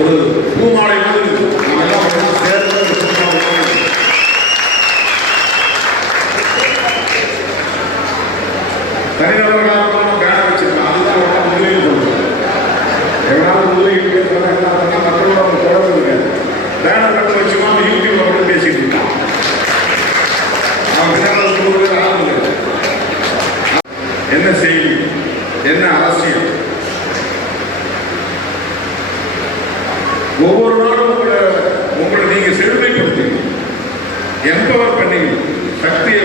ஒரு பூமாலை மாதிரி நம்ம எல்லாம் சேர்ந்து தனிநபர்களாக பேனர் வச்சிருக்கோம். அதுதான் முதலீடு சொல்றோம். எவனாவது முதலீடு பேசுறதா என்ன பண்ணா மற்றவங்க தொடர்பு இருக்காது. பேனர் கட்ட வச்சுமா யூடியூப் வந்து பேசிட்டு இருக்கான். அவன் ஆரம்பிங்க. என்ன செய்தி, என்ன அரசியல், ஒவ்வொரு நாளும் உங்களை நீங்க செழுமைப்படுத்துங்க, எம்பவர் பண்ணி சக்தியை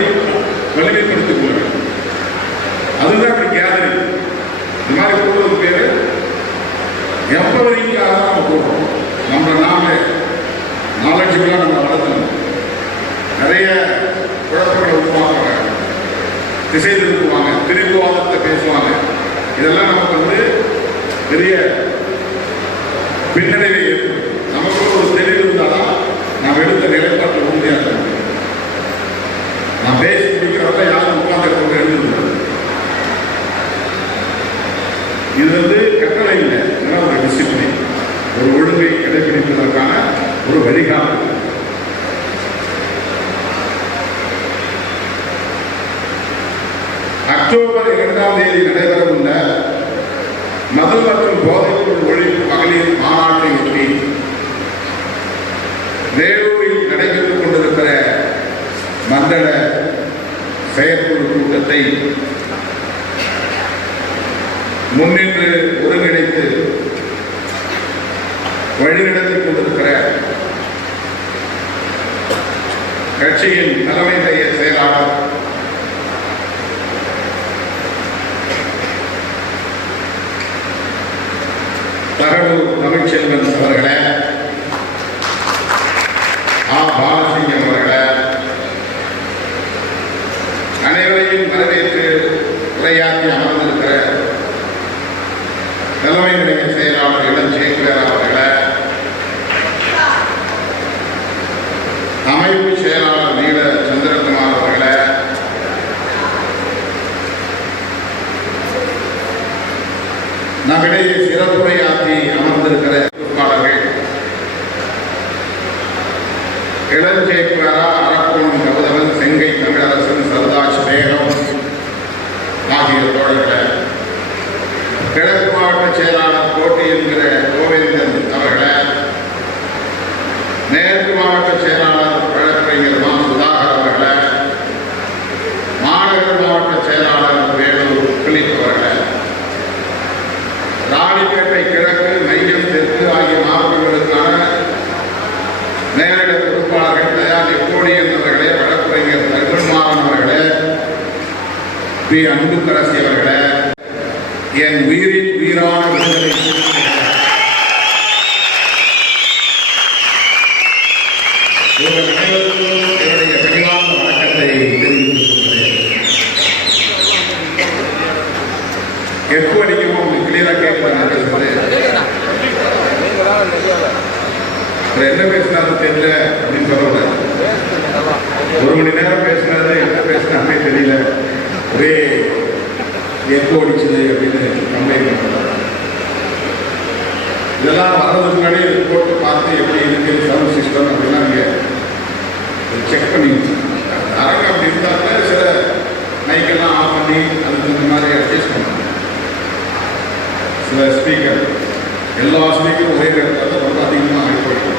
வலிமைப்படுத்திக் கொள்ளுங்க. அதுதான் இப்படி கேதரிங். இந்த மாதிரி கூடுவது பேரு எம்பவரிங்காக தான் நம்ம கூடுறோம். நம்ம நாலேஜுக்கெல்லாம் நம்ம வளர்த்தணும். நிறைய குழப்பங்களை உருவாக்குவாங்க, திசை திருப்புவாங்க, திருப்புவாதத்தை பேசுவாங்க. இதெல்லாம் நமக்கு பெரிய பின்னடைவை ஏற்படும். நமக்கு ஒரு தெளிவு இருந்தால்தான் நாம் எடுத்த நிலைப்பாட்டில் உறுதியாக இருக்கும். நான் பேசி முடிக்கிறப்ப யாரும் உட்கார்ந்து எழுதுறது இது கட்டளை இல்லை, ஒரு டிசிப்ளின், ஒரு ஒழுங்கை கடைபிடிப்பதற்கான ஒரு வழிகாட்டு. அக்டோபர் 2ஆம் தேதி நடைபெறவுள்ள மது மற்றும் போதைப்பொருள் ஒழிப்பு மகளிர் மாநாட்டை ஒட்டி வேலூரில் நடைபெற்றுக் கொண்டிருக்கிற மண்டல செயற்குழு கூட்டத்தை முன்னின்று ஒருங்கிணைத்து வழிநடத்திக் கொண்டிருக்கிற கட்சியின் தலைமை செயலாளர் தகடூர் தமிழ்ச்செல்வன் அவர்களே, பாலசிங்கம் அவர்களே, அனைவரையும் வரவேற்று உரையாற்றி அமர்ந்திருக்கிற தலைமை நிலைய செயலாளர் இளஞ்சேகர் அவர்களே, அமைப்பு செயலாளர் நீல சந்திரகுமார் அவர்களே, நம்மிடையே சிறப்புரையாற்றி அமர்ந்திருக்கிற பொறுப்பாளர்கள் இளஞ்சேக்குவரா, அரக்கோணம் கௌதமன், செங்கை தமிழரசன், சர்தாஷ் பேகம் ஆகிய தோழர்கள், கிழக்கு மாவட்ட செயலாளர் கோட்டை என்கிற கோவிந்தன் அவர்களே, மேற்கு மாவட்ட செயலாளர் வழக்கறிஞர் மா சுதாகர் அவர்களே, மாநகர மாவட்ட செயலாளர் வேலூர் பிலிப் அவர்களே, ராணிப்பேட்டை கிழக்கு, மையம் தெற்கு ஆகிய மாவட்டங்களுக்கான நேரடி பொறுப்பாளர்கள் தயார் எப்போடியன் அவர்களே, வழக்கறிஞர் தகுமாறன் அவர்களே, பி அன்புக்கரசி அவர்களே, என் உயிரின் உயிரான விடுதலை என்னுடைய பணிவான வணக்கத்தை தெரிவித்துக் கொள்கிறேன். எப்போ அடிக்குமோ உங்களுக்கு கிளியரா கேட்பாங்க. என்ன பேசினாலும் தெரியல அப்படின்னு சொல்லக்கூடாது. 1 மணி நேரம் பேசினது என்ன பேசினாலே தெரியல, ஒரே எப்போ அடிச்சது அப்படின்னு கம்ப்ளைண்ட் பண்ணுறாங்க. இதெல்லாம் வர்றதுக்கு முன்னாடி போட்டு பார்த்து எப்படி இருக்கு சவுண்ட் சிஸ்டம் அப்படின்னா நீங்கள் செக் பண்ணி அரங்க அப்படி இருந்தாலுமே சில மைக்கெல்லாம் ஆஃப் பண்ணி அதுக்கு இந்த மாதிரி அட்ஜஸ்ட் பண்ணணும். சில ஸ்பீக்கர் எல்லா ஸ்பீக்கரும் ஒரே நேரத்தில் ரொம்ப அதிகமாக ஆகிப்போம்.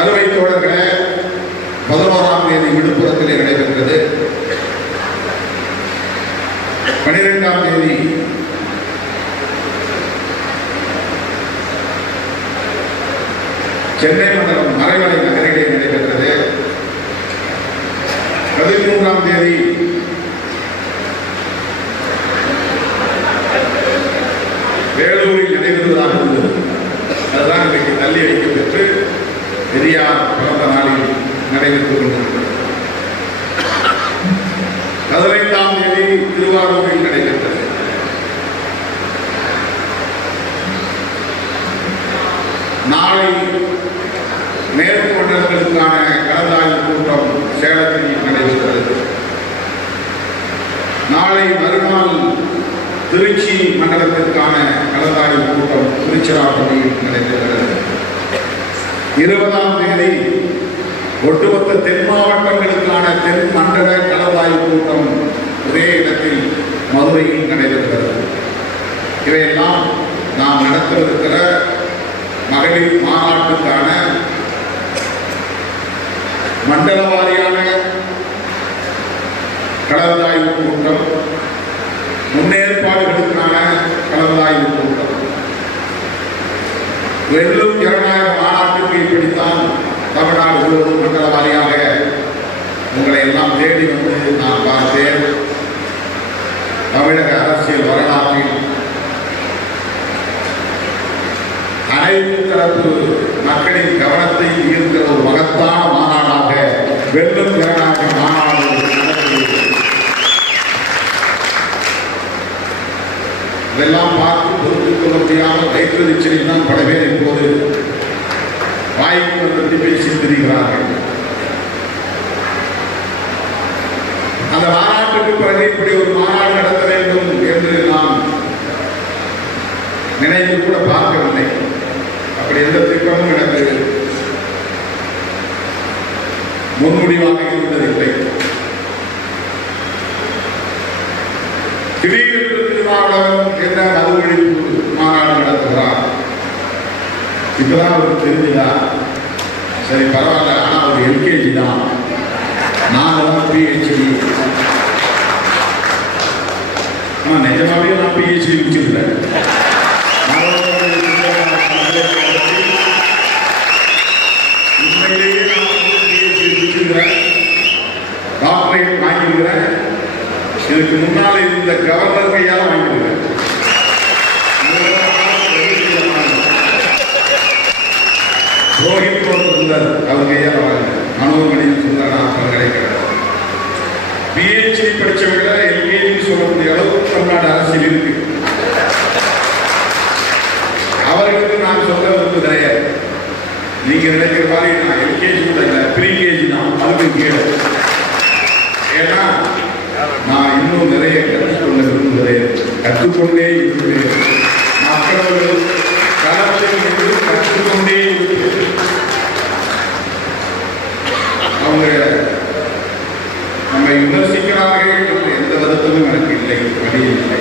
அறுவை தோழர்களே, 11ஆம் தேதி விழுப்புரத்தில் நடைபெற்றது. 12ஆம் தேதி சென்னை மண்டலம் மறைமலை நகரிலே நடைபெற்றது. 13ஆம் தேதி வேலூரில் நடைபெறுவதாக இருந்தது. அதுதான் இன்றைக்கு தள்ளி வைக்கப்பெற்று பெரியார் பிறந்த நாளில் நடைபெற்றுக் கொண்டிருக்கிறது. 15ஆம் தேதி திருவாரூரில் நடைபெற்றது. நாளை மேற்கு மண்டலங்களுக்கான கலந்தாய்வு கூட்டம் சேலத்தில் நடைபெற்றது. நாளை மறுநாள் திருச்சி மண்டலத்திற்கான கலந்தாய்வு கூட்டம் திருச்சிராப்பள்ளியில் நடைபெறுகிறது. 20ஆம் தேதி ஒட்டுமொத்த தென் மாவட்டங்களுக்கான தென் மண்டல கலந்தாய்வு கூட்டம் ஒரே இடத்தில் மதுரையில் நடைபெறுகிறது. இவையெல்லாம் நாம் நடத்திருக்கிற மகளிர் மாநாட்டுக்கான மண்டல வாரியான கலந்தாய்வு கூட்டம், முன்னேற்பாடுகளுக்கான கலந்தாய்வு கூட்டம். வெள்ளும் ஜனநாயக மாநாட்டுக்கு இப்படித்தான் தமிழ்நாடு முழுவதும் மண்டல வாரியாக உங்களை எல்லாம் தேடி வந்து நான் பார்த்தேன். தமிழக அரசியல் வரலாற்றில் அனைத்து தரப்பு மக்களின் கவனத்தை ஈர்க்கிற ஒரு மகத்தான மாநாடாக வெள்ளும் ஜனநாயக மாநாடு இதெல்லாம் பார்த்து பொறுத்துக் கொள்ள முடியாமல் வைத்திருச்சில் தான் பல பேர் இப்போது வாய்ப்பு பற்றி பேசி திரிகிறார்கள். அந்த மாநாட்டுக்கு பிறகு இப்படி ஒரு மாநாடு நடத்த வேண்டும் என்று நாம் நினைத்து கூட பார்க்கவில்லை. அப்படி எந்த திட்டமும் எனக்கு முன்முடிவாக இருந்ததில்லை. திடீரென்று திருமாவளவன் என்ற மது ஒழிப்பு மாநாடு நடத்துகிறார். இப்பதான் அவருக்கு தெரிஞ்சுதா? சரி பரவாயில்ல, ஆனால் ஒரு எல்கேஜி தான், நாங்களாம் பிஹெச்டி. ஆனால் நிஜமாவே நான் பிஹெச்டி முடிச்சிருக்கேன். உண்மையிலேயே நான் பிஹெச்டி முடிச்சிருக்கிறேன், டாக்டரேட் வாங்கியிருக்கிறேன். இதுக்கு முன்னால் இருந்த கவர்னர் கையால் வாங்கியிருக்கிறேன். ரோஹித் சுந்தர் அவர் கையால் வாங்கினேன். மனோமணி சுந்தரனார் பல்கலைக்கழகம். பிஹெச்டி படித்தவங்கள எல்கேஜி சொல்லக்கூடிய அளவுக்கு தமிழ்நாடு அரசியல் இருக்கு. அவர்களுக்கு நான் சொல்ல விரும்புகிறேன், நீங்க நினைக்கிற மாதிரி நான் எல்கேஜி கூட இல்லை, ப்ரீகேஜி தான், அதுக்கு கீழே. ஏன்னா நான் இன்னும் நிறைய கற்றுக்கொள்ள விரும்புகிறேன், கற்றுக்கொண்டே இருக்கிறேன். மக்களவர்கள் களத்தில் இருந்து கற்றுக்கொண்டே இருக்கிறேன். அவங்க நம்மை விமர்சிக்கிறார்கள் என்று எந்த வருத்தமும் எனக்கு இல்லை, வழியில் இல்லை.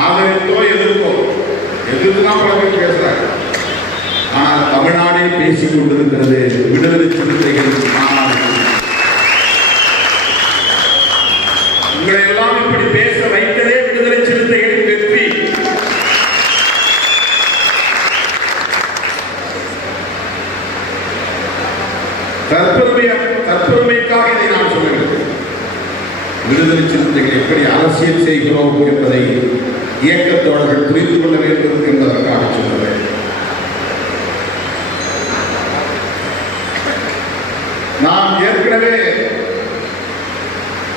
ஆதரித்தோ எதிர்ப்போ, எதிர்த்துதான் பல பேர் பேசுறாங்க. ஆனால் தமிழ்நாடே பேசிக் கொண்டிருக்கிறது விடுதலை சிறுத்தைகள் மாநாடு. உங்களை எல்லாம் இப்படி பேச வைத்ததே விடுதலை சிறுத்தைகளின் வெற்றி. தற்பெருமைக்காக இதை நான் சொல்லுகிறேன். விடுதலை சிறுத்தைகள் எப்படி அரசியல் செய்கிறோம் என்பதை இயக்கத்தோழர்கள் புரிந்து கொள்ள வேண்டும் என்பதற்காக சொல்லுவேன். நாம் ஏற்கனவே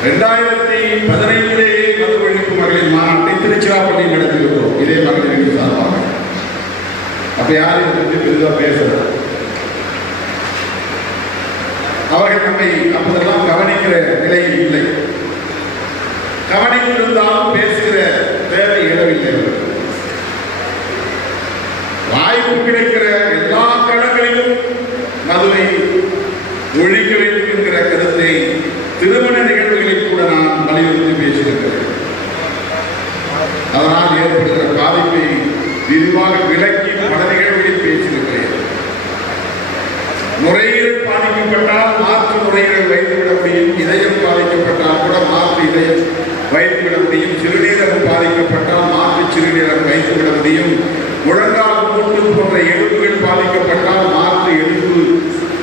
2015 மது ஒழிப்பு மகளிர் மாநாட்டை திருச்சிராப்பள்ளியில் நடத்தியிருக்கிறோம். இதே மகளிர் சார்பாக. அப்ப யார் இதை பற்றி பெரிதாக பேசுறது? அவர்கள் நம்மை அப்போதெல்லாம் கவனிக்கிற நிலையில் இல்லை. கவனித்திருந்தாலும் பேசுகிற தேவை இடவில்லை. வாய்ப்பு கிடைக்கிற எல்லா களங்களிலும் மதுவை ஒழிக்க வேண்டும் என்கிற கருத்தை திருமண நிகழ்வுகளில் கூட நான் வலியுறுத்தி பேசியிருக்கிறேன். அதனால் ஏற்படுகிற பாதிப்பை விரிவாக விளக்கி பல நிகழ்வுகளில் பேசியிருக்கிறேன். நுரையீரல் பாதிக்கப்பட்டால் மாற்று நுரையீரல் வைத்துவிட முடியும். இதயம் பாதிக்கப்பட்டால் கூட மாற்று இதயம் வைத்துவிட முடியும். சிறுநீரகம் பாதிக்கப்பட்டால் மாற்று சிறுநீரகம் வைத்துவிட முடியும். முழங்கால் மூட்டு போன்ற எலும்புகள் பாதிக்கப்பட்டால் மாற்று எலும்பு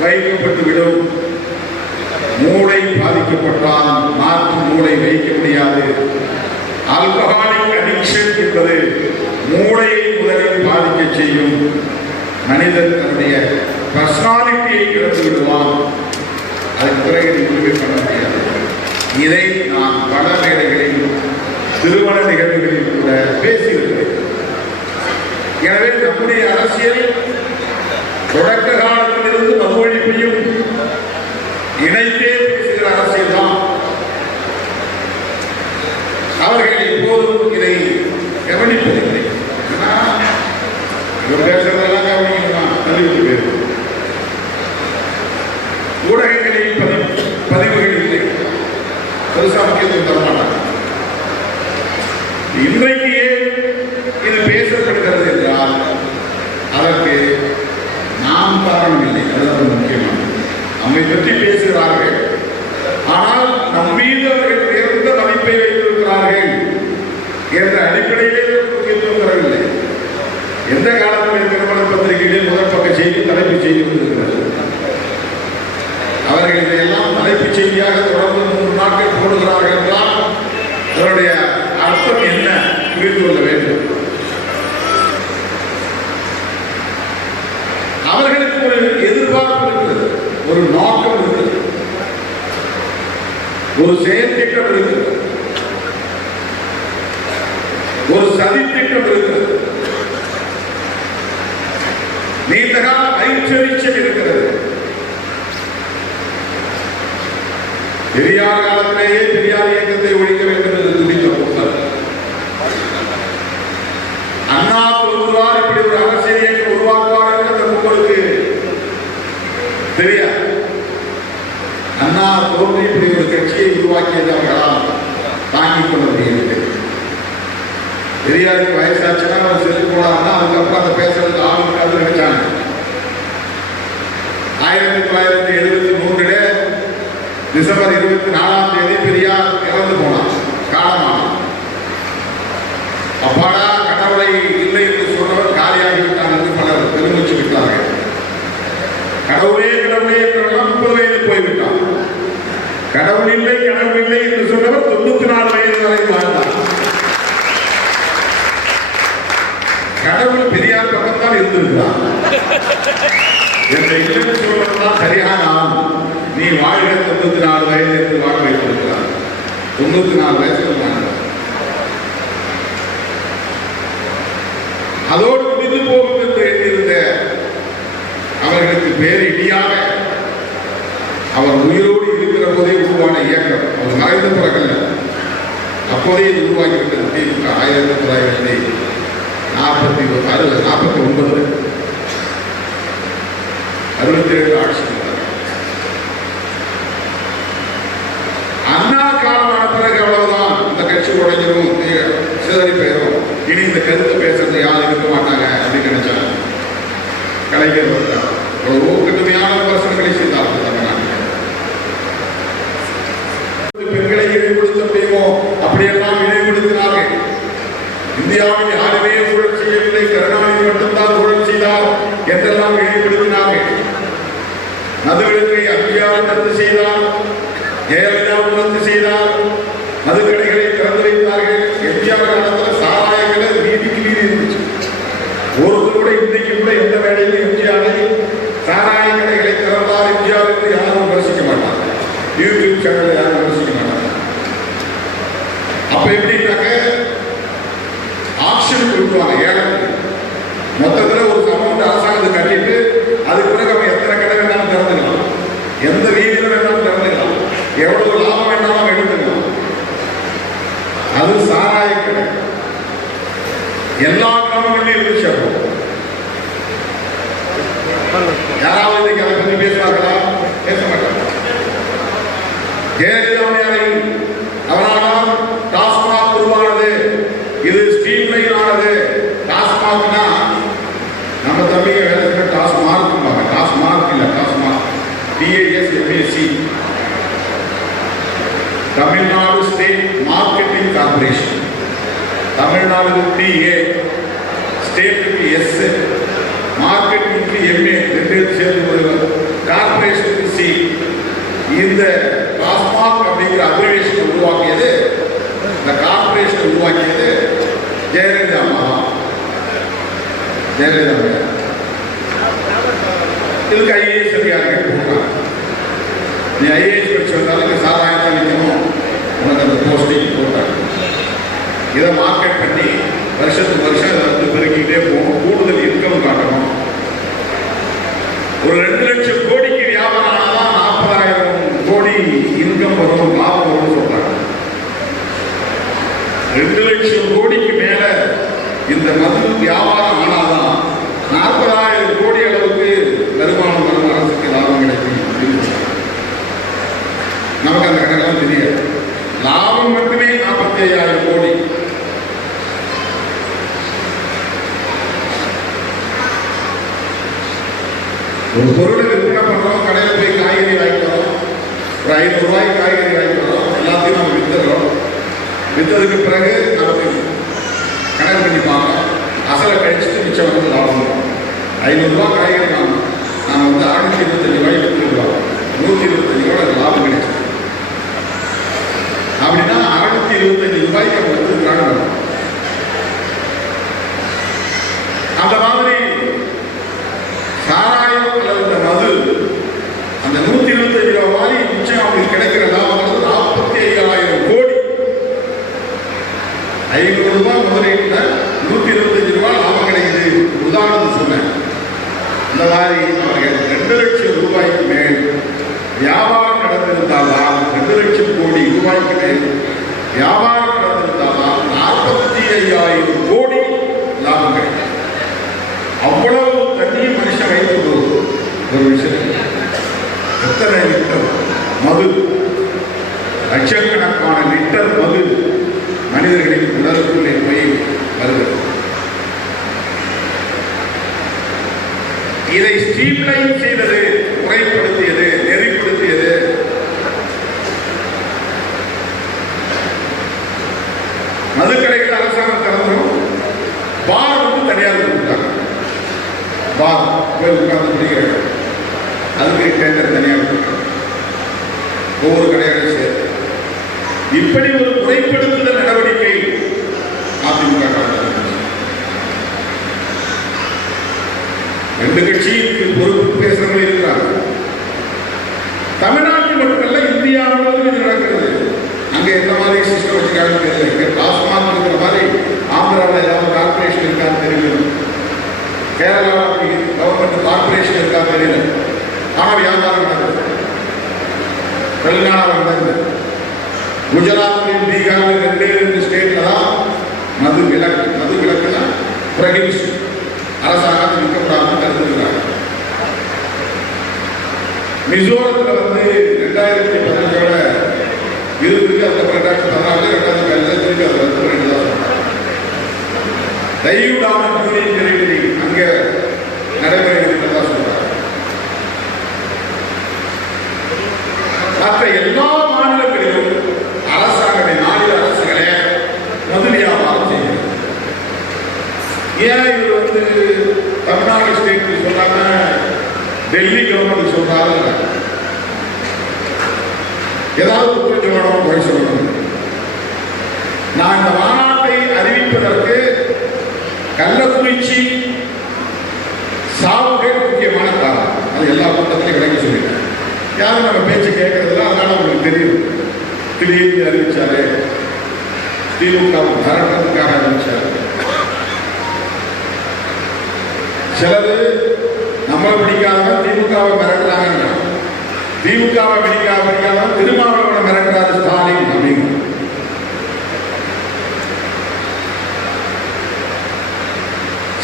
வைக்கப்பட்டுவிடும். மூளை பாதிக்கப்பட்டால் மாற்று மூளை வைக்க முடியாது. ஆல்கஹாலிக் அடிக்ஷன் என்பது மூளையை முதலில் பாதிக்க செய்யும். மனிதன் தன்னுடைய பர்சனாலிட்டியை இழந்து விடுவான். அதுக்கு பிறகு முடிவு பண்ண முடியாது. இதை நான் பல வேளைகளில் திருமண நிகழ்வுகளில் கூட பேசியிருக்கிறேன். எனவே நம்முடைய அரசியல் தொடக்க காலத்திலிருந்து மது ஒழிப்பையும் இணைத்தே பேசுகிற அரசியல் தான். அவர்கள் எப்போதும் இதை கவனிப்பதில்லை. இவர் பேசுறதெல்லாம் கவனிக்கணுமா? தள்ளிவிட்டு போயிருக்கு. ஊடகங்களில் பதிவுகள் இல்லை, பெருசா முக்கியத்துவம் தரமாட்டாங்க. இன்றைக்கு இது பேசப்படுகிறது என்றால் அதற்கு நாம் காரணம் இல்லை. அதுதான் முக்கியமானது. நம்மை பற்றி பேசுகிறார்கள், ஆனால் நம் மீது அவர்கள் உயர்ந்த மதிப்பை வைத்திருக்கிறார்கள் என்ற அடிப்படையிலே முக்கியத்துவம் தரவில்லை. எந்த காலத்தில் திருமண பத்திரிகைகளில் முதல் பக்க செய்தி தலைப்புச் செய்தி வந்திருக்கிறது. அவர்கள் இதையெல்லாம் தலைப்புச் செய்தியாக தொடர்ந்து 3 நாட்கள் போடுகிறார்கள் என்றால் அவருடைய அர்த்தம் என்ன புரிந்து கொள்ள வேண்டும். அவர்களுக்கு ஒரு எதிர்பார்ப்பு இருக்கிறது, ஒரு நோக்கம் இருக்கிறது, ஒரு செயல் திட்டம் இருக்கிறது, ஒரு சதி திட்டம் இருக்கிறது, நீண்ட கால வைச்சரிச்சல் இருக்கிறது. பெரியார் காலத்திலேயே பெரியார் இயக்கத்தை ஒழிக்க வேண்டும் என்று துடித்த போது அண்ணா தோன்றுவார், இப்படி ஒரு அரசியல் இயக்கம் உருவாக்குவார் என்று உங்களுக்கு தெரியாது. அண்ணா தோன்றி இப்படி ஒரு கட்சியை உருவாக்கியது அவர்களால் தாங்கிக் கொள்ள முடியவில்லை. பெரியாருக்கு வயசாச்சுன்னா அவர் செல்லு போனார்னா அதுக்கப்புறம் அந்த பேசுறதுக்கு ஆள் இருக்காது நினைச்சாங்க. 1973 டிசம்பர் 24 பெரியார் இறந்து போனார், காலமானார். அப்பாடா கடவுளை இல்லை என்று சொன்னவர் காலியாகிவிட்டார் என்று பலர் பெருமூச்சு விட்டார்கள். கடவுளே கடவுளே என்றெல்லாம் 30 வயதில் போய்விட்டார். கடவுள் இல்லை என்று சொன்னவர் 94 வயது வரை வாழ்ந்தார். கடவுள் பெரியார் பக்கத்தான் இருந்திருக்கிறார். என்று சொல்வதுதான் சரியான ஆள். நீ வாழ்க 94 வயது என்று வாழ வைத்திருக்கிறார். 94 வயசுல வாழ்ந்தார். அதோடு முடிந்து போகும் என்று எண்ணிருந்த அவர்களுக்கு பேரிடியாக அவர் உயிரோடு இருக்கிற போதே உருவான இயக்கம், அவர் மறைந்த பிறகு அப்போதே உருவாக்கிவிட்டது திமுக. 1949 67 ஆட்சி. அண்ணா காலமான பிறகு அவ்வளவுதான், இந்த கட்சி உடைஞ்சிரும், சிதறி போயிடும், இனி இந்த கருத்து பேசுறது யாரும் இருக்க மாட்டாங்க அப்படின்னு நினைச்சாங்க. கலைஞர் ஒரு கடுமையான விமர்சனங்களை செய்தார்கள் தமிழ்நாட்டில். பெண்களை இழிவுபடுத்த முடியுமோ அப்படியெல்லாம் இழிவுபடுத்தினார்கள். இந்தியாவில் யாருமே ஊழல் செய்யவில்லை, கருணாநிதி மட்டும்தான் ஊழல் செய்தார் என்றெல்லாம் இழிவுபடுத்தினார்கள். மதுவிலக்கை அங்கீகாரம் ரத்து செய்தார், ஜெயலலிதா ரத்து செய்தார், மதுக்கடைகளை திறந்து வைத்தார்கள். எம்ஜிஆர் காலத்தில் சாராயங்களை வீதிக்கு வீதி இருந்துச்சு. ஒருவர் கூட இன்றைக்கு கூட எந்த வேலையிலும் எம்ஜிஆரை சாராய கடைகளை திறந்தார் எம்ஜிஆர் என்று யாரும் விமர்சிக்க மாட்டாங்க. யூடியூப் சேனல் யாரும் விமர்சிக்க மாட்டாங்க. அப்ப எப்படின்னாக்க ஆப்ஷன் கொடுக்குவாங்க ஏலத்துக்கு. மொத்தத்தில் ஒரு அமௌண்ட் அரசாங்கத்தை கட்டிட்டு அதுக்கு பிறகு அவங்க எத்தனை கடை வேணாலும் திறந்துக்கலாம், எந்த வீதியில் வேணாலும் திறந்துக்கலாம், எவ்வளவு லாபம் வேணாலும் எடுத்துக்கலாம். அது சாராய கடை எல்லா கிராமங்களிலும் இருந்துச்சு. யாராவது இன்னைக்கு அதை பற்றி பேசுவார்களா? பேச மாட்டாங்க. ஜெயலலிதாவுடைய அவரால் டாஸ்மாக் உருவானது, இது ஸ்ட்ரீம் லைன் ஆனது. டாஸ்மாக்னா நம்ம தம்பிங்க வேலை செய்ய டாஸ்மார்க், டாஸ்மார்க் இல்லை, TASMAC TASMAC, Tamil Nadu state marketing corporation. Tamil Nadu TA, ஸ்டேட்டுக்கு S, மார்க்கெட்டிங்க்கு MA, ரெண்டு சேர்ந்து வருவது, கார்பரேஷனுக்கு C. இந்த டாஸ்மாக் அப்படிங்கிற அப்ரிவேஷன் உருவாக்கியது, இந்த கார்பரேஷன் உருவாக்கியது ஜெயலலிதா அம்மா. ஜெயலலிதா இதுக்கு IAS அதிகாரிகள் போட்டாங்க. நீ IAS படிச்சு வந்தாலும் இங்கே சாராயத்தை வைக்கணும், உனக்கு அந்த போஸ்டிங் போட்டாங்க. இதை மார்க்கெட் பண்ணி வருஷத்துக்கு வருஷம் இதை வந்து பெருக்கிக்கிட்டே போகணும், கூடுதல் இன்கம் காட்டணும். ஒரு 2 லட்சம் கோடிக்கு வியாபாரம் ஆனால் 40,000 கோடி இன்கம் வரும், லாபம் வரும்னு சொல்றாங்க. 2,00,000 கோடிக்கு மேல இந்த மது வியாபாரம் ஆனாதான் 40,000 கோடி அளவுக்கு வருமானம் வரும், அரசுக்கு லாபம் கிடைக்கும். நமக்கு அந்த கணக்கெல்லாம் தெரியாது. லாபம் மட்டுமே 45,000 கோடி. ஒரு பொருளை விற்பனை பண்றோம், கடையில் போய் காய்கறி வாங்கிட்டு வரோம், ஒரு 500 ரூபாய்க்கு காய்கறி வாங்கிட்டு வரோம், எல்லாத்தையும் நம்ம வித்துறோம். வித்ததுக்கு பிறகு நமக்கு கணக்கு பண்ணிப்பாங்க, அசலை கழிச்சுட்டு மிச்சம் வந்து லாபம். 500 ரூபாய் காய்கறி வாங்கணும், நான் வந்து 625 ரூபாய்க்கு வித்துருவோம், 125 ரூபாய் லாபம் கிடைச்சு. அப்படின்னா 625 ரூபாய்க்கு அவங்க வித்துருக்காங்க. அந்த மாதிரி சாராயம் அல்லது இந்த மது அந்த 125 ரூபாய் மிச்சம் அவங்களுக்கு கிடைக்கிற லாபம் 45,000 கோடி. 500 ரூபாய் முதலீட்டுல 125 ரூபாய் லாபம் கிடைக்குது. உதாரணத்துக்கு சொன்னேன். இந்த மாதிரி அவர்கள் 2,00,000 ரூபாய்க்கு மேல் வியாபாரம் நடந்திருந்தால்தான், 2,00,000 கோடி ரூபாய்க்கு மேல் வியாபாரம் நடந்திருந்தால்தான் 45,000 கோடி லாபம் கிடைக்கும். அவ்வளவு தண்ணி மனுஷன் வைத்து ஒரு விஷயம். எத்தனை லிட்டர் மது, லட்சக்கணக்கான லிட்டர் மது மனிதர்களின் உடலுக்குள்ளே போய் வருகிறது. இதை ஸ்ட்ரீம்லைன் செய்தது, முறைப்படுத்தியது, நெறிப்படுத்தியது மதுக்கடைகள் அரசாங்கம் திறந்துடும். பார் வந்து தனியார் கொடுத்தாங்க. பார் போய் உட்கார்ந்து குடிக்கிறாங்க, அதுக்கு டெண்டர் தனியாக கொடுத்தாங்க, ஒவ்வொரு கடையாக சேர்த்து. இப்படி ஒரு முறைப்படுத்துதல் நடவடிக்கை அதிமுக ரெண்டு கட்சிக்கு பொறுப்பு பேசுறவங்க இருக்கிறாங்க. தமிழ்நாட்டில் மட்டுமல்ல, இந்தியாவில் இது நடக்கிறது. அங்க எந்த மாதிரி சிஸ்டம் வச்சுக்காங்க தெரியல. டாஸ்மாக் இருக்கிற மாதிரி ஆந்திராவில் ஏதாவது கார்பரேஷன் இருக்கான்னு தெரியல, கேரளாவில் கவர்மெண்ட் கார்பரேஷன் இருக்கா தெரியல. ஆனால் வியாபாரம் நடக்குது. தெலுங்கானாவில் நடக்குது. குஜராத், பீகார் 2 ஸ்டேட்ல தான் மது விலக்கு. மது விலக்குனா ப்ரொஹிபிஷன், அரசாங்கத்தை விற்கக்கூடாதுன்னு கருத்துக்கிறாங்க. மிசோரத்தில் வந்து 2015 இருக்கு. அந்த 2016 2017 அது ரத்து பண்ணிட்டு டையூடாமன் யூனியன் டெரிட்டரி அங்க நடைமுறை இருக்கிறதா சொல்றாங்க. மற்ற எல்லா மாநிலங்களிலும் அரசாங்கத்தை, மாநில அரசுகளே மது வியாபாரம் செய்யும். ஏன் இது வந்து தமிழ்நாடு ஸ்டேட் சொல்லாம டெல்லி கவர்மெண்ட் சொல்றாரு? ஏதாவது குறை சொல்லணும், குறை சொல்லணும். நான் இந்த மாநாட்டை அறிவிப்பதற்கு கள்ளக்குறிச்சி சாவுகள் முக்கியமான காரணம். அது எல்லா கூட்டத்திலையும் விளங்கி சொல்லிட்டேன். யாரும் நம்ம பேச்சு கேட்கறதுல, அதனால உங்களுக்கு தெரியும். திடீர்னு அறிவிச்சாரு, திமுக மிரட்டுறதுக்காக அறிவிச்சாரு. சிலரு நம்மளை பிடிக்காதவங்க திமுகவை மிரட்டுறாங்க. திமுகவை பிடிக்காத திருமாவளவனை மிரட்டுறாரு ஸ்டாலின் அப்படின்னு.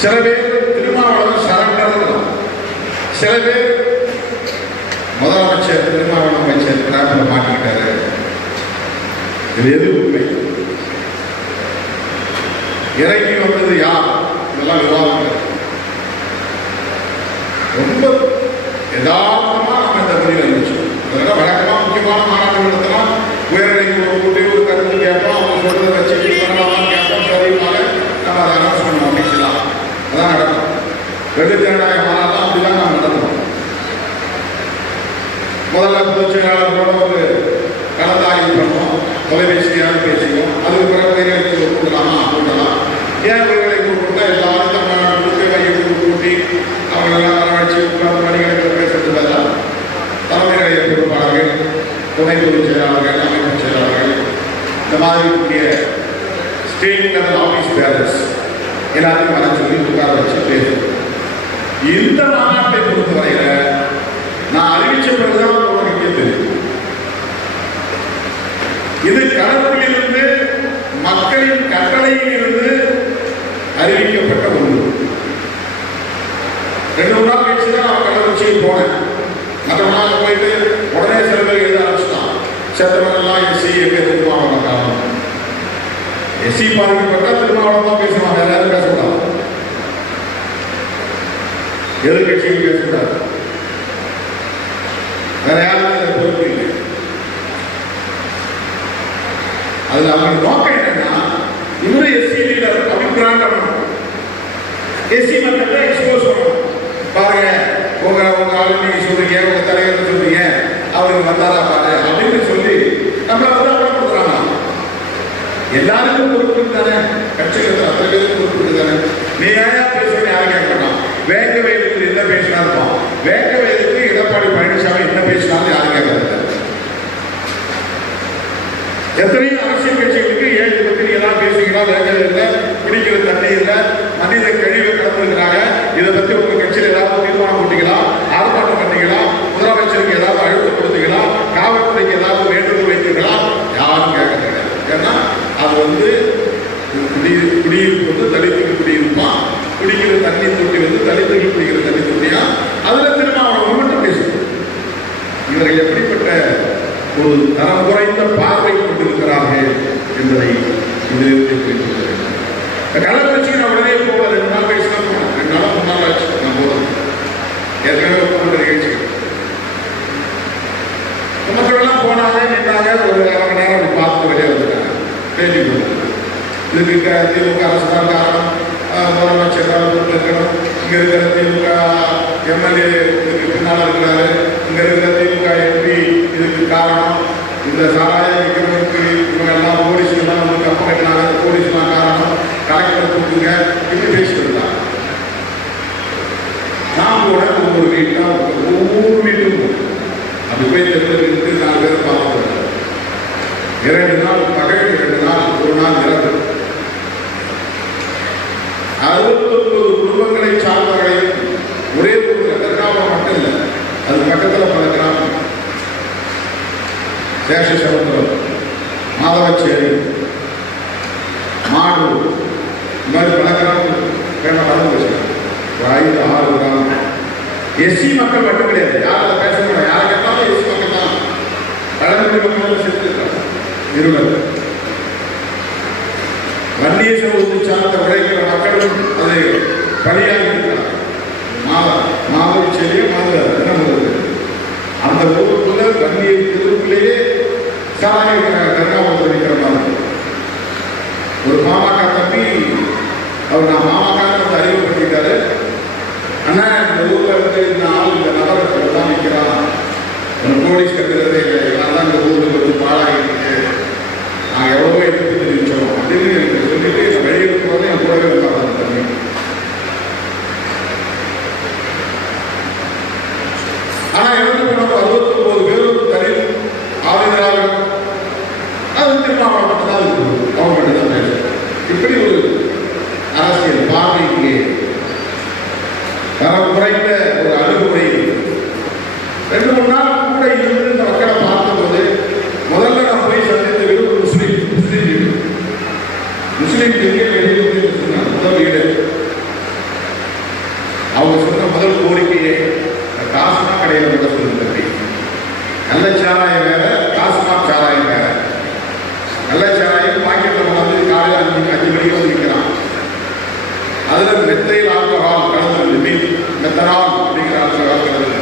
சில பேர் திருமாவளவன் சரண்டர், சில பேர் முதலமைச்சர் திருமாவளவன் அமைச்சர் டிராப்ல மாட்டிக்கிட்டாரு. இது எது உண்மை? இறங்கி வந்தது யார்? இதெல்லாம் விவாதங்கள். ரொம்ப யதார்த்தமா நம்ம இந்த பதிவு அறிவிச்சோம். அதனால வழக்கமா முக்கியமான மாநாட்டு நடத்தலாம், உயர்நிலைக்கு ஒரு கூட்டி ஒரு கருத்து கேட்போம், அவங்க சொல்றதை வச்சு பண்ணலாம் கேட்போம், சரிமாக நம்ம அதை அனௌன்ஸ் பண்ணுவோம், அமைச்சலாம். அதான் நடக்கும். வெள்ளி ஜனநாயக மாநாட்டம் அப்படிதான் நம்ம நடத்தணும். முதல்ல பொதுச் செயலாளர்களோட ஒரு கலந்தாய்வு பண்ணுவோம், தொலைபேசியாக பேசிக்குவோம். அதுக்கு பிறகு உயர்நிலைக்கு கூட்டலாமா கூட்டலாம். ஏன் உயர்நிலைக்கு கூட்டா எல்லாரும் தமிழ்நாட்டுக்கு மையத்துக்கு கூட்டி அவங்களெல்லாம் வரவழைச்சு உட்கார்ந்து மணிகளுக்கு பேசுறது பதிலாக தலைமை நிலைய பொறுப்பாளர்கள், துணை பொதுச் செயலாளர்கள், அமைப்பு செயலாளர்கள், இந்த மாதிரி முக்கிய ஸ்டேட் லெவல் ஆஃபீஸ் பேரர்ஸ் எல்லாத்தையும் வர சொல்லி உட்கார வச்சு பேசுவோம். இந்த மாநாட்டை பொறுத்தவரையில நான் அறிவிச்ச பிறகுதான் தெரியும். இது களத்திலிருந்து மக்களின் கட்டளையில் இருந்து அறிவிக்கப்பட்ட ஒன்று. 2 நாள் கழிச்சு தான் அவன் கள்ளக்குறிச்சிக்கு போனேன். மற்ற நாள் போயிட்டு உடனே சில பேர் எழுத ஆரம்பிச்சுட்டான். செத்தவரெல்லாம் எஸ்சி எங்க திருமாவளவன் காரணம். எஸ்சி பாதிக்கப்பட்டா திருமாவளவன் தான் பேசுவாங்க, வேற யாரும் பேசக்கூடாது. எதிர்கட்சியும் பேசக்கூடாது, வேற யாரும் பொறுப்பு இல்லை. அதுல அவங்க நோக்கம் என்னன்னா, இவரு எஸ்சி லீடர் அபிப்பிராயம் எஸ்சி மக்கள் எக்ஸ்போஸ் பண்ணணும். பாருங்க, உங்க ஆளு நீங்க சொல்றீங்க, உங்க தலைவர் சொல்றீங்க, அவருக்கு வந்தாரா பாரு அப்படின்னு சொல்லி நம்ம கொடுக்குறாங்க. எல்லாருக்கும் பொறுப்பு தானே, கட்சிகள் அத்தனை பேருக்கு பொறுப்பு தானே. நீ யாரா பேசுறேன் யாரும் கேட்கலாம். வேங்க வயதுக்கு என்ன பேசினா இருப்போம், வேங்க வயதுக்கு எடப்பாடி பழனிசாமி என்ன பேசினாலும் யாரும் கேட்கறது. எத்தனையோ அரசியல் கட்சிகளுக்கு 7 பத்தி நீங்க எல்லாம் பேசுறீங்களா, வேங்க இல்லை, குடிக்கிற தண்ணி இல்லை, மனித கழிவை கலந்துருக்கிறாங்க, இதை பத்தி உங்க கட்சியில் ஏதாவது தீர்மானம் போட்டீங்களா, ஆர்ப்பாட்டம் பண்ணீங்களா, முதலமைச்சருக்கு ஏதாவது அழுத்தம் கொடுத்தீங்களா, காவல்துறைக்கு ஏதாவது வேண்டுகோள் வைத்தீங்களா, யாரும் கேட்க கிடையாது. ஏன்னா அது குடியிருப்பு தலித்துக்கு குடியிருப்பான், குடிக்கிற தண்ணி தொட்டி தலித்துக்கு குடிக்கிற தண்ணி தொட்டியா, அதுல திருமாவளவன் மட்டும் பேசுவோம். இவர்கள் எப்படிப்பட்ட ஒரு தரம் குறைந்த பார்வை கொண்டிருக்கிறார்கள் என்பதை இதிலிருந்து புரிந்து கொள்ள வேண்டும். கள்ளக்குறிச்சி நான் உடனே போகல, 2 நாள் கழிச்சு தான் போனேன். 2 நாளா 3 நாள் ஆச்சு நான் போகிறது. ஏற்கனவே போன்ற நிகழ்ச்சி மக்கள்லாம் போனாங்க, நின்றாங்க, ஒரு 1/2 மணி நேரம் பார்த்து வெளியே வந்துட்டாங்க. பேட்டி கொடுத்தாங்க. இதுக்கு திமுக அரசு தான் காரணம், முதலமைச்சர் இருக்கணும், இங்க இருக்கிற திமுக எம்எல்ஏ இதுக்கு பின்னால் இருக்கிறாரு, இங்க இருக்கிற திமுக எம்பி இதுக்கு காரணம், இந்த சாராய விற்கிறவங்களுக்கு இவங்க எல்லாம் போலீஸ்லாம் வந்து கப்ப கட்டினாங்க, போலீஸ்லாம் காரணம், கலெக்டர் கொடுத்துங்க, இப்படி பேசிட்டு இருந்தாங்க. நான் கூட ஒவ்வொரு வீட்டுக்கும் அப்படி போய் தெரிஞ்சு 4 பேர் பார்த்து 2 நாள் பகல், 2 நாள், 1 நாள் இறந்து 69 குடும்பங்களை சார்ந்தவர்களையும் ஒரே ஊரில், தர்காவரம் மட்டும் இல்லை, அது பக்கத்தில் பல கிராமம், சேஷசமுத்திரம், மாதவச்சேரி, மாடூர், இந்த மாதிரி பல கிராமம் பேமெண்ட் வச்சுருக்காங்க. ஒரு 5-6 கிராமம். எஸ்சி மக்கள் மட்டும் கிடையாது, யாரும் பேச முடியாது, யாரை கேட்டாலும் எஸ்சி மக்கள் தான். பழங்குடி மக்கள் செஞ்சிருக்காங்க. இருவர் வன்னிய சமூகத்தை சார்ந்த உழைக்கிற மக்களும் அதை பணியாக இருக்கிறார். மாதவச்சேரியே என்ன பண்ணுறது, அந்த ஊருக்குள்ள வன்னிய தெருவுக்குள்ளேயே சாலை கருணாபுரம் இருக்கிற மாதிரி ஒரு பாமக தம்பி, அவர் நான் மாமாக்காக அறிவுப்படுத்திட்டாரு. ஆனா இந்த ஊர்ல இருந்து இந்த ஆள் இந்த நபர்கள் தான் நிற்கிறான், போலீஸ் கட்டுறதே இல்லை, இதெல்லாம் இந்த ஊருக்கு கொஞ்சம் பாழாகிட்டு நாங்கள் எவ்வளவோ எதிர்ப்பு தெரிவிச்சோம் அப்படின்னு எனக்கு சொல்லிட்டு வெளியில் போது என் கூடவே இருந்தாங்க தம்பி. ஆனா இறந்து போனது 69 பேரும் தலித் ஆதிதிராவிடம், அது திருமாவளவன் மட்டும் தான் இருக்குது, அவங்க மட்டும் தான் பேசும். இப்படி ஒரு அரசியல் பார்வைக்கு தரம் குறைந்த ஒரு அணுகுமுறை. 2-3 நாள் கூட இருந்து இந்த மக்களை பார்த்தபோது முதல்ல நான் போய் சந்தித்த வீடு ஒரு முஸ்லீம் வீடு. முஸ்லீம் முதல் வீடு. அவங்க சொன்ன முதல் கோரிக்கையே டாஸ்மாக் கடையில் கூட சொல்லுங்க, கள்ளச்சாராயம் வேற, டாஸ்மாக் சாராயம் வேற. கள்ளச்சாராயம் பாக்கெட்டில் வந்து காலையில் 5 மணிக்கு வந்து நிற்கிறான், அதுல மெத்தைல் ஆல்கஹால் கலந்து, மெத்தனால் அப்படிங்கிற ஆல்கஹால் கலந்து.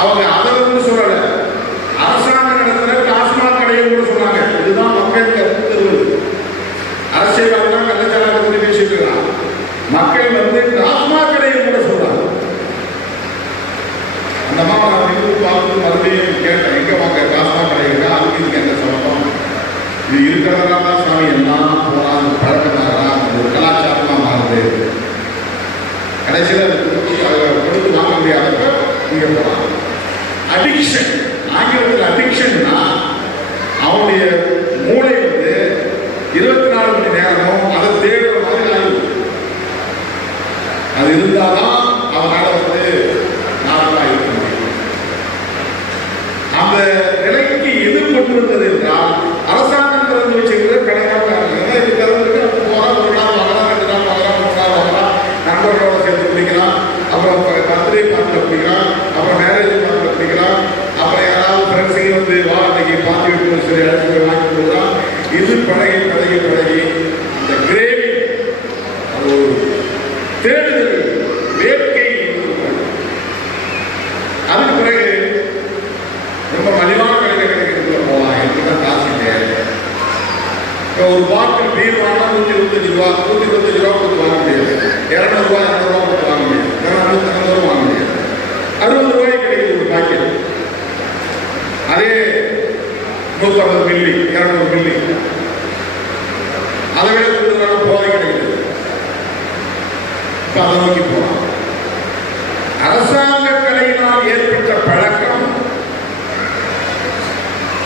அவங்க அதை வந்து சொல்லல, அரசாங்க நடத்துல டாஸ்மாக் கடையை கூட சொன்னாங்க. இதுதான் மக்கள் கருத்து. அரசியல் தான் கள்ளச்சாராயத்தை பற்றி பேசிட்டு இருக்காங்க, மக்கள் வந்து டாஸ்மாக் கடையை கூட சொல்றாங்க. அந்த மாதிரி நான் பார்த்து மறுபடியும் கேட்டேன், எங்க வாங்க டாஸ்மாக் கடை இருக்கா, அதுக்கு இதுக்கு என்ன சம்பந்தம், இது இருக்கிறதா சாமி எல்லாம் போறாங்க, பழக்கமாகறா, ஒரு கலாச்சாரமா மாறுது. கடைசியில் கொடுத்து வாங்க முடியாதப்ப இங்க போறாங்க. அடிக்ஷன், ஆங்கிலத்தில் அடிக்ஷன்னா அவனுடைய மூளை வந்து 24 மணி நேரமும் அதை தேடுற மாதிரி ஆகும். அது இருந்தாதான் அவனால வந்து நார்மலா இருக்க முடியும். அந்த நிலை அழைச்சி போய் வாங்கி கொடுக்குறான். இது பழகி பழகி பழகி அந்த கிரேவி ஒரு தேடுதல் வேட்கை. அதுக்கு பிறகு ரொம்ப மலிவான கடையில் கிடைக்கிறதுக்குள்ள போகலாம். எனக்கு காசு கிடையாது. இப்போ ஒரு பாட்டில் பீர் வாங்கினா 125 ரூபா 125 ரூபா கொடுத்து வாங்க முடியாது. 200 ரூபா 200 ரூபா கொடுத்து வாங்க முடியாது. 200 ரூபா வாங்க முடியாது. 60 ரூபாய்க்கு கிடைக்குது ஒரு பாக்கெட். அதே 150 மில்லி 200 மில்லி அதை விட கூடுதலான போதை கிடைக்குது. இப்போ அதை நோக்கி போகலாம். அரசாங்க கடையினால் ஏற்பட்ட பழக்கம்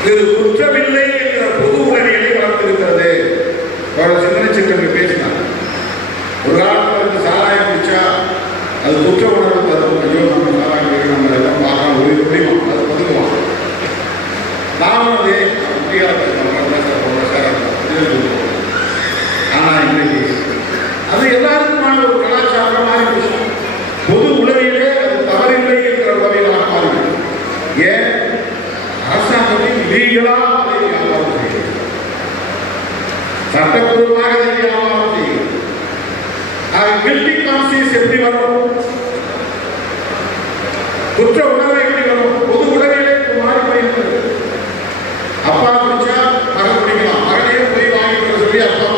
இது குற்றமில்லை என்கிற பொது உணர்வை வளர்த்திருக்கிறது. சிந்தனை சிக்கல் பேசினார். ஒரு காலத்தில் வந்து சாராயம் குடிச்சா அது குற்ற உணர்வு தரும். ஐயோ நம்ம சாராயம் நம்ம எல்லாம் பார்க்கலாம் முடியுமா அது பதுக்குவான். நானும் அதே ஆனால் இன்னைக்கு அது எல்லாருக்குமான ஒரு கலாச்சாரம் மாறி பொது உளவிலே அது தவறில்லை என்கிற உளவிலாக மாறிவிடும். ஏன் அரசாங்கத்தை லீகலா அதை வியாபாரம் செய்கிறது, சட்டப்பூர்வமாக அதை வியாபாரம் செய்கிறது. கில்டி கான்சியஸ் எப்படி வரும்? குற்ற உணர்வு எப்படி வரும்? பொது உணர்விலே மாறி போயிருக்கிறது. அப்பா குடிச்சா மகன் குடிக்கலாம், மகனையும் போய் வாங்கிட்டு சொல்லி அப்பா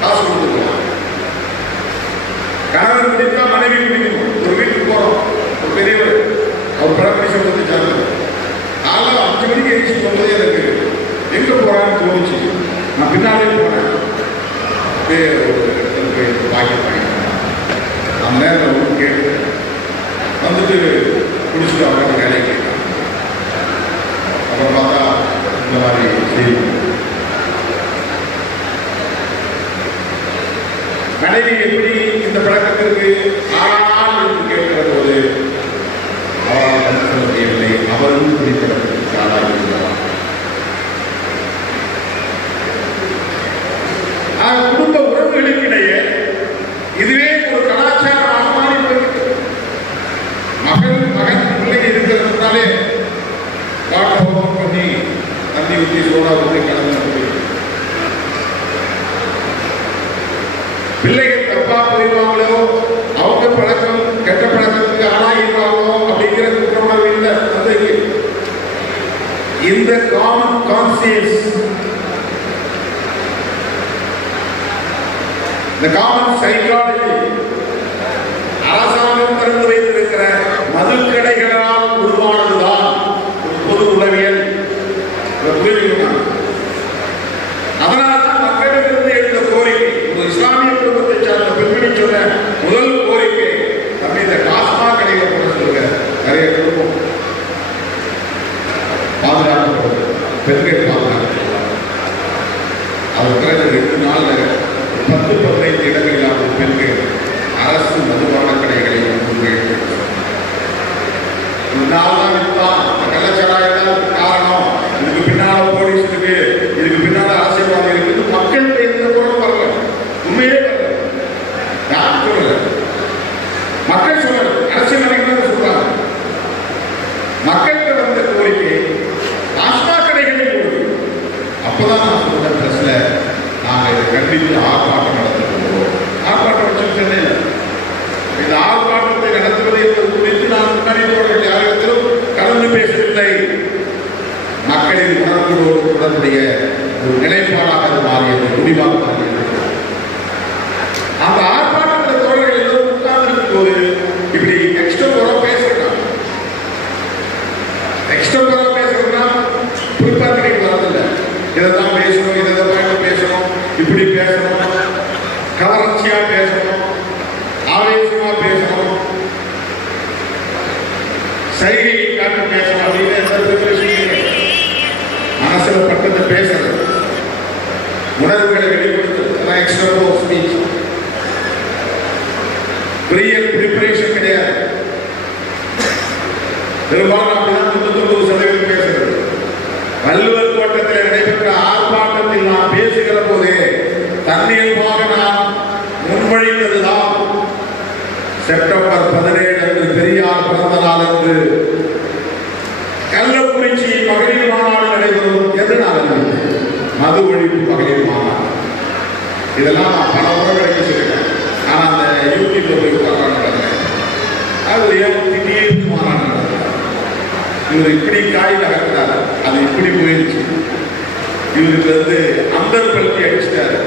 காசு கொடுத்துக்கலாம். கணவன் குடித்தா மனைவி குடிக்கணும். ஒரு வீட்டுக்கு போறோம், ஒரு பெரியவர் அவர் பழப்படி சம்பளத்தை சார்ந்தவர். நானும் 5 மணிக்கு எழுச்சி போகும்போது எனக்கு எங்க போறான்னு தோணுச்சு. நான் பின்னாலே போனேன். பாக்கெட் வாங்கிட்டேன். அந்த நேரம் கேட்டு வந்துட்டு குடிச்சுட்டு அவங்க வேலையை கேட்டான். அப்புறம் பார்த்தா இந்த மாதிரி செய்தி. மனைவி எப்படி இந்த பழக்கத்திற்கு ஆனால் என்று கேட்கிற போது அவரால் வந்து சொல்ல முடியவில்லை. அவரும் குடிப்பழக்கத்திற்கு ஆளாகிவிட்டார். குடும்ப உறவுகளுக்கிடையே இதுவே ஒரு கலாச்சாரமாக மாறி போயிருக்கிறது. மகன் பிள்ளைங்க இருக்கிறதுனாலே காட்டை ஓபன் பண்ணி தண்ணி ஊற்றி சோடா ஊற்றி கலந்து பிள்ளைகள் தப்பா போயிடுவாங்களோ, அவங்க பழக்கம் கெட்ட பழக்கத்துக்கு ஆளாகிடுவாங்களோ அப்படிங்கிற குற்றவுணர்வு இல்லை. இந்த காமன் கான்சியஸ், இந்த காமன் சைக்காலஜி அரசாங்கம் திறந்து வைத்திருக்கிற மதுக்கடைகளால் உருவானதுதான் பொது உளவியல். அதனால்தான் மக்களிடமிருந்து எழுந்த கோரிக்கை, ஒரு இஸ்லாமிய குடும்பத்தை சார்ந்த பெண்மணி சொன்ன முதல் கோரிக்கை, நம்ம இந்த காஸ்மா கடைகளை போட சொல்லுங்க. நிறைய குடும்பம் பாதுகாக்கப்படுது, பெண்கள் பாதுகாக்கப்படுவாங்க. அது பிறகு 2 நாள்ல 10-15 இடங்களிலான பெண்கள் அரசு மதுபான கடைகளை முன்வைத்து கள்ளச்சாராயம் காரணம், இதுக்கு பின்னால போலீஸ் இருக்கு, இதுக்கு பின்னால அரசியல்வாதி இருக்கு. மக்கள் எந்த குரலும் வரல, உண்மையே வரல. யாரும் சொல்லல, மக்கள் சொல்லல, அரசியல்வாதிகள் சொல்றாங்க. மக்களுக்கு வந்த கோரிக்கை ஆஸ்மா கடைகளை போடுது. அப்பதான் நான் சொல்றேன், பிரஸ்ல நாங்கள் இதை கண்டித்து ஆர்ப்பாட்டம் நடத்துகிறோம். ஆர்ப்பாட்டம் வச்சு சென்னையில் இந்த ஆர்ப்பாட்டத்தை நடத்துவது என்பது குறித்து நான் முன்னாடி தோழர்கள் யாரிடத்திலும் கலந்து பேசவில்லை. மக்களின் உணர்வுகளோடு தொடர்புடைய ஒரு நிலைப்பாடாக அது மாறியது, முடிவாக மாறியது. அந்த ஆர்ப்பாட்டத்தில் தோழர்கள் எல்லோரும் உட்கார்ந்திருக்கும் போது இப்படி எக்ஸ்ட்ரா பேசுறாங்க. எக்ஸ்ட்ரா பேசுறதுனா குறிப்பா கிடைக்கு வரதில்லை. இதைதான் பேசணும், இதை பேசணும், இப்படி பேசணும், கவர்ச்சியா பேசணும், ஆவேசமா பேசணும், சைகை காட்டு பேசணும் அப்படின்னு மனசுல பட்டத்தை பேசுறது, உணர்வுகளை வெளிப்படுத்துறது எக்ஸ்ட்ரா ஸ்பீச். பெரிய ப்ரிப்பரேஷன் கிடையாது. பெரும்பாலும் அப்படிதான் 99% பேசுறது. வள்ளுவர் கோட்டத்தில் நடைபெற்ற ஆர்ப்பாட்டத்தில் நான் பேசுகிற போதே தன்னியல்பாக நான் முன்மொழிந்ததுதான் செப்டம்பர் 17 அன்று பெரியார் பிறந்த நாள் அன்று கள்ளக்குறிச்சி மகளிர் மாநாடு நடைபெறும் என்று நான் அறிவித்தேன். மது ஒழிப்பு மகளிர் மாநாடு. இதெல்லாம் நான் பல முறைகளுக்கு சொல்லிட்டேன். ஆனால் அந்த யூடியூப்ல போய் உட்கார்றாங்க, அது திடீர்னு மாநாடு நடத்துறாரு. இவர் இப்படி காய் நகர்த்தாரு, அது இப்படி போயிடுச்சு. இவருக்கு வந்து அந்தர் பல்கி அடிச்சிட்டாரு.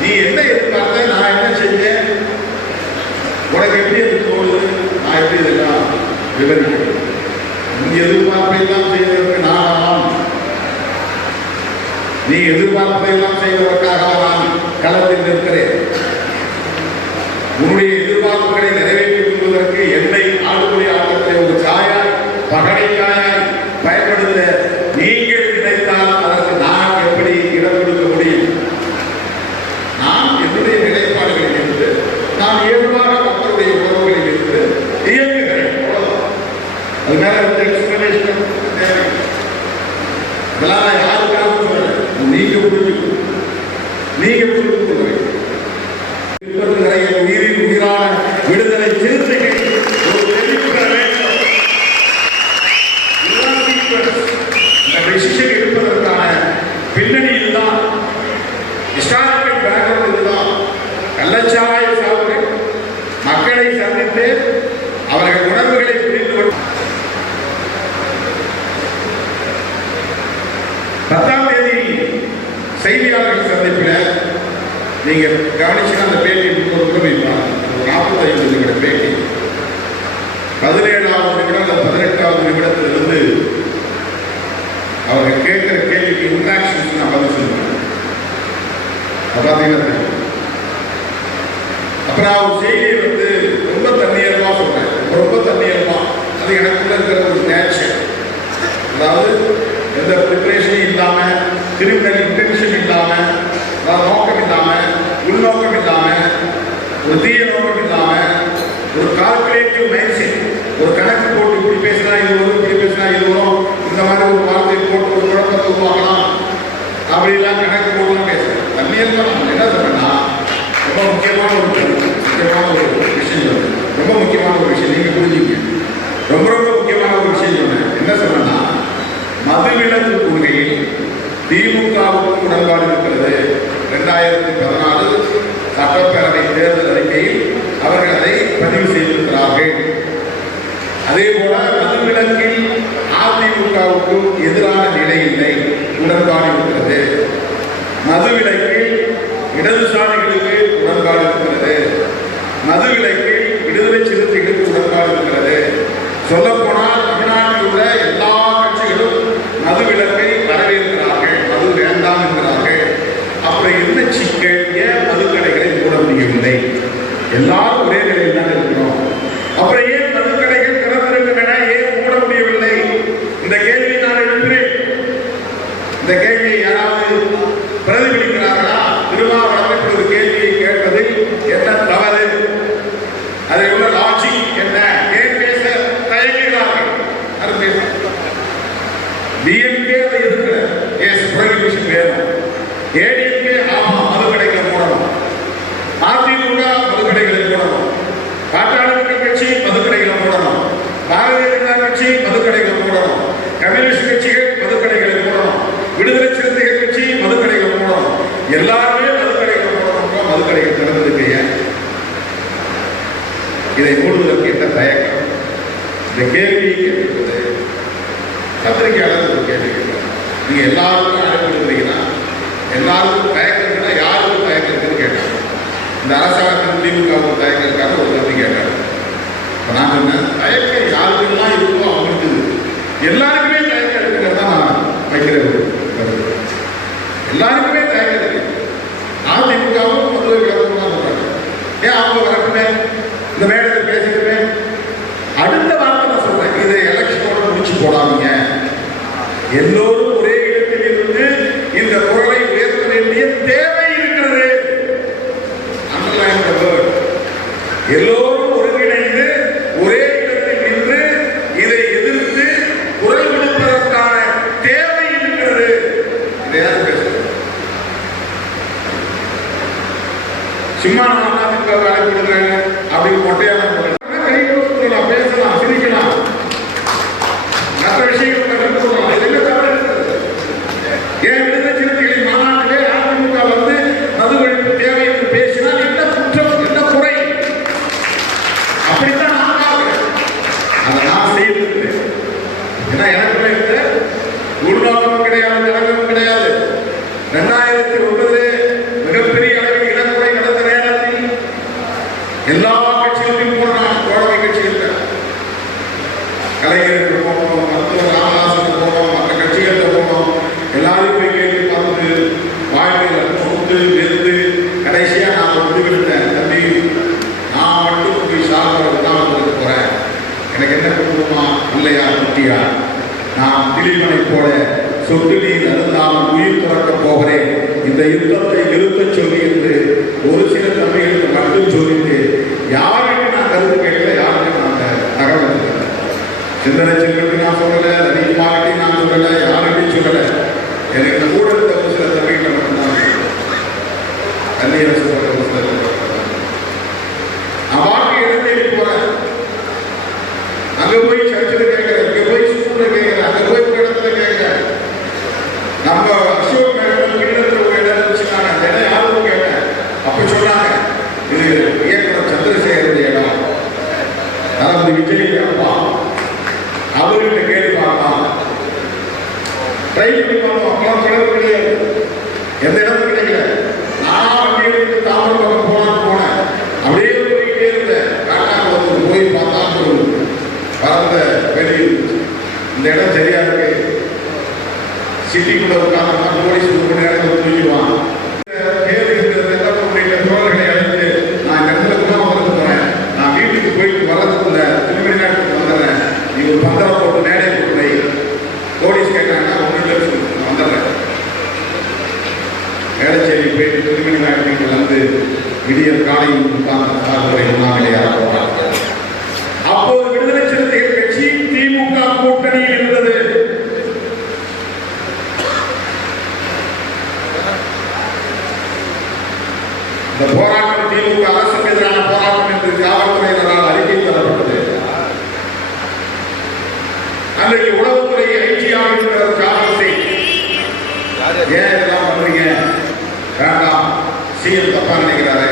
நீ என்ன எதிர்பார்த்த, நான் என்ன செஞ்சேன், உனக்கு எப்படி அது தோணுது, நான் எப்படி இதெல்லாம் விவரிக்கிறேன். நீ எதிர்பார்ப்பையெல்லாம் செய்வதற்கு நான், நீ எதிர்பார்ப்பதையெல்லாம் செய்வதற்காக நான் களத்தில் நிற்கிறேன். உன்னுடைய எதிர்பார்ப்புகளை நிறைவேற்றிக் கொள்வதற்கு என்னை ஆளுடைய ஆட்டத்தை ஒரு காயாய் பகடைக்காயாய் பயன்படுத்த நீங்கள் நினைத்தால் அதற்கு நான் எப்படி இடம் கொடுக்க முடியும்? நான் என்னுடைய நிலைப்பாடுகளில் இருந்து நான் இயல்பாக மக்களுடைய உறவுகளில் இருந்து இயங்குகிறேன். அது மேல எக்ஸ்பிளனேஷன் இதெல்லாம் நான் யாருக்காக சொல்றேன், நீங்க புரிஞ்சுக்கணும், நீங்க புரிந்து கொள்ள வேண்டும். உயிரின் உயிரான விடுதலை சிறுத்தைகள் ஒரு தெளிவு பெற வேண்டும். இந்த டிசிஷன் எடுப்பதற்கான பின்னணியில் தான், ஹிஸ்டாரிக்கல் பேக்ரவுண்ட் தான். கள்ளச்சாராய சாவுகள் மக்களை சந்தித்து அவர்கள் உணர்வுகளை புரிந்து கொண்டு 10ஆம் தேதி செய்தியாளர்கள் சந்திப்பில் நீங்க கவனிச்சு அந்த பேட்டி 45 நிமிட பேட்டி 17வது நிமிடம் அல்லது 18வது நிமிடத்திலிருந்து அவங்க கேட்கிற கேள்விக்கு இன்ட்ராக்ஷன்ஸ் நான் பதில் சொல்லுவேன். பார்த்தீங்கன்னா அப்புறம் அவர் செய்தியை வந்து ரொம்ப தன்னியல்பா சொல்றேன், ரொம்ப தன்னியல்பா. அது எனக்குள்ள இருக்கிற ஒரு நேச்சர். அதாவது எந்த ப்ரிப்பரேஷனும் இல்லாம, கிரிமினல் இன்டென்ஷன் இல்லாம, நோக்கம் இல்லாம, உள்நோக்கம் இல்லாம, ஒரு தீய நோக்கம் இல்லாம, ஒரு கால்குலேட்டிவ் மைண்ட் செட், ஒரு கணக்கு போட்டு இப்படி பேசினா இது வரும், இப்படி பேசினா இது வரும், இந்த மாதிரி ஒரு வார்த்தை போட்டு ஒரு குழப்பத்தை உருவாக்கலாம், அப்படிலாம் கணக்கு போட்டுலாம் பேசுறேன். தன்னியல்பா என்ன சொல்றேன்னா, ரொம்ப முக்கியமான ஒரு விஷயம், ரொம்ப முக்கியமான ஒரு விஷயம் நீங்க புரிஞ்சுங்க. ரொம்ப ரொம்ப முக்கியமான ஒரு விஷயம் சொன்னேன். என்ன சொன்னா, மதுவிலக்கு கொள்கையில் திமுகவுக்கும் உடன்பாடு இருக்கிறது. 2014 சட்டப்பேரவை தேர்தல் அறிக்கையில் அவர்கள் அதை பதிவு செய்திருக்கிறார்கள். அதே போல மதுவிலக்கில் அதிமுகவுக்கும் எதிரான நிலை இல்லை, உடன்பாடு இருக்கிறது. மதுவிலக்கில் இடதுசாரிகளுக்கு உடன்பாடு இருக்கிறது. மதுவிலக்கில் விடுதலை சிறுத்தைகளுக்கு உடன்பாடு இருக்கிறது. சொல்லப்போனால் தமிழ்நாட்டில் உள்ள எல்லா கட்சிகளும் மதுவிலக்கை வரவேற்கிறார்கள், மது வேண்டாம் என்கிறார்கள். அப்புறம் என்ன சிக்கல், ஏன் மதுக்கடைகளை மூட முடியவில்லை? எல்லாரும் ஒரே நிலையில் தான் இருக்கிறோம். அப்புறம் ஏன் மதுக்கடைகள் திறந்திருக்கின்றன, ஏன் மூட முடியவில்லை? இந்த கேள்வி நான் எழுப்புகிறேன். இந்த கேள்வியை யாராவது பிரதிபலிக்கிறார்களா? திருமாவளவன் ஒரு கேள்வியை கேட்பதில் என்ன தவறு? அதில் உள்ள லாஜிக் என்ன? ஏன் பேச தயங்குகிறார்கள்? அது பேச டிஎம்கே இருக்கிற எஸ் ப்ரொஹிபிஷன் வேணும். ஏடிஎம்கே ஆமா மதுக்கடைகளை மூடணும். அதிமுக மதுக்கடைகளை மூடணும். பாட்டாளி மக்கள் கட்சி மதுக்கடைகளை மூடணும். பாரதிய ஜனதா கட்சி மதுக்கடைகளை மூடணும். கம்யூனிஸ்ட் கட்சிகள் மதுக்கடைகளை மூடணும். விடுதலை சிறுத்தைகள் கட்சி மதுக்கடைகளை மூடணும். எல்லாருமே மதுக்கடைகளை மூடணும். மதுக்கடைகள் திறந்திருக்கைய இதை மூடுவதற்கு என்ன தயக்கம்? இந்த கேள்வியை கேட்கிறது பத்திரிகையாளர் ஒரு கேள்வி கேட்கிறார். நீங்க எல்லாருக்கும் அழைப்பிடுறீங்கன்னா எல்லாருக்கும் தயக்கம் இருக்குன்னா யாருக்கும் தயக்கம் இருக்குன்னு கேட்டாங்க. இந்த அரசாங்கத்தின் திமுகவுக்கு தயக்கம் இருக்காங்க ஒரு கருத்து கேட்டாங்க. நான் சொன்னேன், தயக்கம் யாருக்கெல்லாம் இருக்கோ அவங்களுக்கு எல்லாருக்குமே தயக்கம் இருக்குங்கிறது தான் நான் வைக்கிறேன். எல்லாருக்குமே தயக்கம் இருக்கு. அதிமுகவும் மதுரை விளக்கம் தான் சொல்றாங்க. ஏன் அவங்க வரட்டுமே, இந்த மேடத்தில் பேசிட்டுமே. அடுத்த வார்த்தை நான் சொல்றேன், இதை எலெக்ஷனோட முடிச்சு போடாதீங்க. எல்லோரும் ஒரே இடத்தில் இருந்து இந்த குரலை உயர்த்த வேண்டிய தேவை இருக்கிறது. எல்லோரும் ஒருங்கிணைந்து ஒரே இடத்தில் நின்று இதை எதிர்த்து குரல் கொடுப்பதற்கான தேவை இருக்கிறது. சும்மா அதிமுக அழைப்பிடுறாங்க அப்படின்னு மொட்டையான பேசலாம், சிரிக்கலாம், மற்ற விஷயங்கள் கற்றுக்கொள்ளலாம். இதெல்லாம் தவறு இருக்கிறது. ஏன் விடுதலை சிறுத்தைகளை 2009 மிகப்பெரிய அளவில் இளங்குறை நடந்த நேரத்தில் எல்லா கட்சிகளிலும் போனான். தோழமை கட்சியில் கலைஞருக்கு போனோம், மருத்துவர் ராமதாசுக்கு போனோம், மற்ற கட்சிகளுக்கு போனோம். எல்லாரும் போய் கேட்டு பார்த்து வாழ்க்கையில் கொடுத்து வெறுத்து கடைசியா நான் முடிவெடுத்தேன், தம்பி நான் மட்டும் போய் சாப்பிட உண்ணாவிரதத்துக்கு போறேன். எனக்கு என்ன குடும்பமா இல்லையா குட்டியா, நான் திலீபனை போல சொட்டு நீர் அருந்தாமல் உயிர் துறக்கப் போகிறேன். இந்த யுத்தத்தை நிறுத்தச் சொல்லி என்று ஒரு சில தம்பிகளுக்கு மட்டும் சொல்லிட்டு யாருக்கு நான் கருத்து கேட்கல, யாருக்கு நான் தகவல் சிந்தனை செல்வருக்கு நான் சொல்லலை, அதிகமாகட்டி நான் சொல்லலை, யாருக்கும் சொல்லலை. எனக்கு கூட இருந்த ஒரு சில தம்பிகளை மட்டும்தான் கன்னியரசு ஒரு சில அவாக்கு இடத்தை போறேன். அங்க போய் சர்ச்சில் கேட்கிறேன், இங்க போய் ஸ்கூல்ல கேட்கிறேன், அங்க போய் இடத்துல கேட்கிறேன். நம்ம அசோக் மேடம் கிட்ட ஒரு இடம் இருந்துச்சுனாங்க, அந்த இடம் யாரும் கேட்டேன். அப்ப சொன்னாங்க இது இயக்குனர் சந்திரசேகருடைய இடம், தளபதி விஜய் அப்பா, அவர்கிட்ட கேட்டு பார்க்கலாம், ட்ரை பண்ணி பார்த்தோம். அப்பெல்லாம் கிளம்பு கிடையாது, எந்த இடத்துல கிடைக்கல. நான் வண்டி எடுத்து தாமரம் பக்கம் போனேன், அப்படியே போயிட்டே இருந்தேன். காட்டாங்குளத்துக்கு போய் பார்த்தா ஒரு பரந்த வெளி, இந்த இடம் சரியா இருக்கு. சிட்டிக்குள்ள உட்கார்ந்தா போலீஸ் ஒரு நேரத்தில் தூக்கிடுவான். தோழர்களை அழைத்து நான் இடத்துல உணவு போறேன், நான் வீட்டுக்கு போயிட்டு வர்றதுக்குள்ள திருமணி நாட்டுக்கு வந்துடுறேன், நீ ஒரு பந்தரம் போட்டு நேரே போட்டு போலீஸ் கேட்டாங்க, ஒன்று வந்துடுறேன். வேளச்சேரி போயிட்டு திருமணி நாட்டுக்கு வந்து விடியல் காலையில் உட்கார்ந்த சார்புரை உண்ணாவிலையாக போனார்கள். அப்போது விடுதலை சிறுத்தைகள் கட்சி திமுக கூட்டணியில் இருந்தது. இந்த போராட்டம் திமுக அரசுக்கு எதிரான போராட்டம் என்று காவல்துறையினரால் அறிக்கை தரப்பட்டது. அன்றைக்கு உளவுத்துறை ஐஜியாக இருக்கிற காவல்துறை ஏன் இதெல்லாம் பண்றீங்க, வேண்டாம், சிஎம் தப்பா நினைக்கிறாரு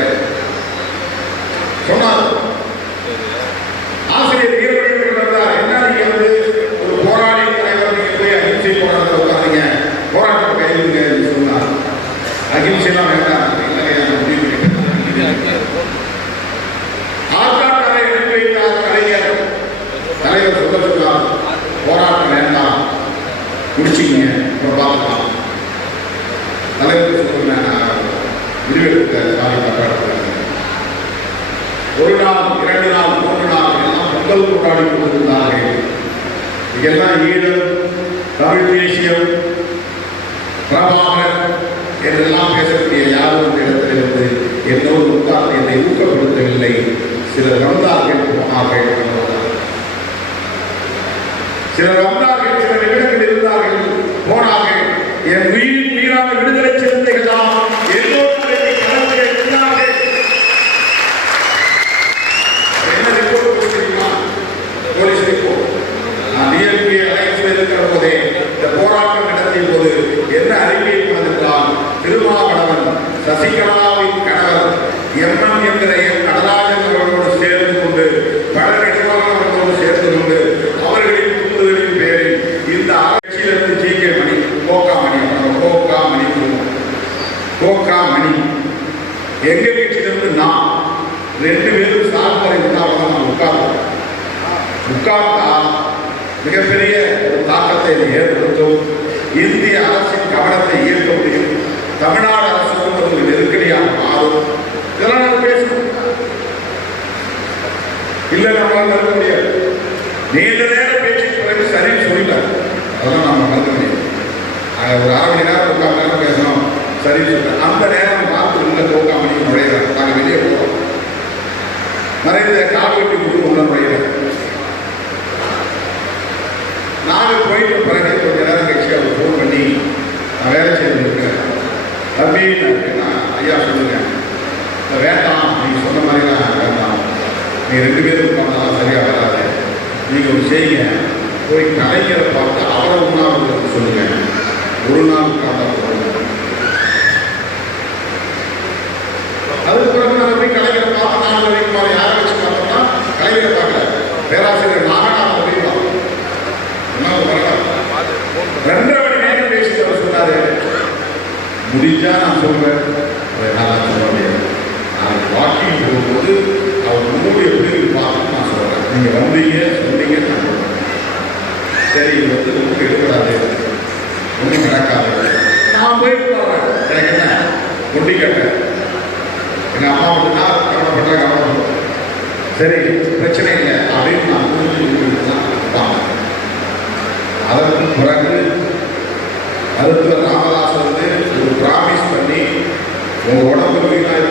சொன்னார். ஆசிரியர் வீரமணியவர்கள் வந்தார், என்ன நீங்க வந்து ஒரு போராளி தலைவர், நீங்க போய் அகிம்சை போராட்டத்தை உட்காருங்க, போராட்டத்தை கைவிடுங்க சொன்னார். அகிம்சைலாம் வேண்டாம், ஆர்ப்பாட்டத்தை எடுத்து வைத்தார் கலைஞர். தலைவர் சொல்ல சொன்னார், போராட்டம் வேண்டாம், முடிச்சிங்க, பார்க்கலாம். தலைவர் சொல்ல முடிவெடுத்த சாலை காப்பாற்ற ஒரு நாள், 2 நாள், 3 நாள் எல்லாம் பொங்கல் கொண்டாடி கொண்டிருந்தார்கள். இதெல்லாம் ஈழம், தமிழ் தேசியம், பிரபாகர் என்றெல்லாம் பேசக்கூடிய யாரும் இந்த இடத்திலிருந்து என்னோடு உட்கார்ந்து என்னை ஊக்கப்படுத்தவில்லை. சிலர் வந்தார்கள், போனார்கள், சிலர் வந்தார்கள், சில நிமிடங்கள் இருந்தார்கள், போனார்கள். என் உயிரின் மீதான விடுதலை சிறுத்தைகள் தான் எல்லோரும் இருந்தார்கள். என்ன ரிப்போர்ட் தெரியுமா? Police report. நான் டிஎம்கே அலைன்ஸில் இருக்கிற போதே இந்த போராட்டம் நடத்திய போது என்ன அறிக்கை பண்ணதென்றால், திருமாவளவன் சசிகலாவின் கணவர் எம்என் என்கிற என் நடராஜன் அவர்களோடு சேர்ந்து கொண்டு, பல நிர்வாகங்களோடு சேர்ந்து கொண்டு, அவர்களின் தூண்டுதலின் பேரில் இந்த ஆட்சியிலிருந்து ஜி.கே. மணி, கோகாமணி, கோகாமணி எங்க கட்சியிலிருந்து நான் 2 பேரும் சார்பரை உண்ணாவிரதம் உட்கார்ந்தா மிகப்பெரிய ஒரு தாக்கத்தை ஏற்படுத்தும். இந்திய அரசின் கவனத்தை ஈர்க்க முடியும். தமிழ்நாடு அரசுக்கும் ஒரு நெருக்கடியாக மாறும். இதெல்லாம் நம்ம பேசணும். இல்லை நம்மளால் மறுக்க முடியாது. நீண்ட நேரம் பேச்சுக்கு பிறகு சரின்னு சொல்லிட்டார், அதெல்லாம் நம்ம மறுக்க முடியாது. ஒரு 1/2 மணி நேரம் 3/4 மணி நேரம் பேசணும், சரின்னு சொல்லிட்டேன். அந்த நேரம் பார்த்து உள்ள கோகாமணி நுழையிறாங்க. நாங்கள் வெளியே போகிறோம், மறைந்த காடு வெட்டி கொடுத்து உள்ள நுழையிறேன். நாங்கள் போயிட்டு பிறகு கொஞ்ச நேரம் கழிச்சு அவர் ஃபோன் பண்ணி, நான் வேலை செய்து இருக்கிறேன் தம்பி, ஐயா சொல்லுங்க, வேண்டாம், நீங்கள் சொன்ன மாதிரிலாம் வேண்டாம், நீ 2 பேரும் உட்கார்ந்தாலும் சரியாக வராது, நீங்கள் ஒரு செய்யுங்க, போய் கலைஞரை பார்த்து அவரை உண்ணாவிரதம் சொல்லுங்க, ஒரு நாள் உட்கார்ந்தா போடுங்க. அதுக்கு பிறகு நான் போய் கலைஞரை பார்த்து 4 வரைக்கும் மாதிரி யாரை வச்சு பார்த்தோம்னா கலைஞரை பார்க்கல, பேராசிரியர் நாகநாதன் போய் பார்த்தோம். 2.5 மணி நேரம் பேசிட்டு அவர் சொன்னாரு, முடிஞ்சா நான் சொல்றேன், அதை என்னால் சொல்ல முடியாது. நாளைக்கு வாக்கிங் போகும்போது அவர் மூடு எப்படி பார்த்து நான் சொல்றேன். நீங்க வந்தீங்க சொன்னீங்க நான் சொல்றேன். சரி, இது வந்து நமக்கு எடுக்கூடாது, ஒன்றும் நடக்காது, நான் போயிட்டு போறேன், எனக்கு என்ன ஒண்டி கட்டேன், எங்க அம்மா வந்து நான் கவலைப்பட்டேன், கவலைப்பட்டேன், சரி பிரச்சனை இல்லை அப்படின்னு நான் புரிஞ்சுக்கிட்டு அதற்கு பிறகு மருத்துவர் ராமதாஸ் வந்து ஒரு ப்ராமிஸ் பண்ணி உங்க உடம்பு வீணாக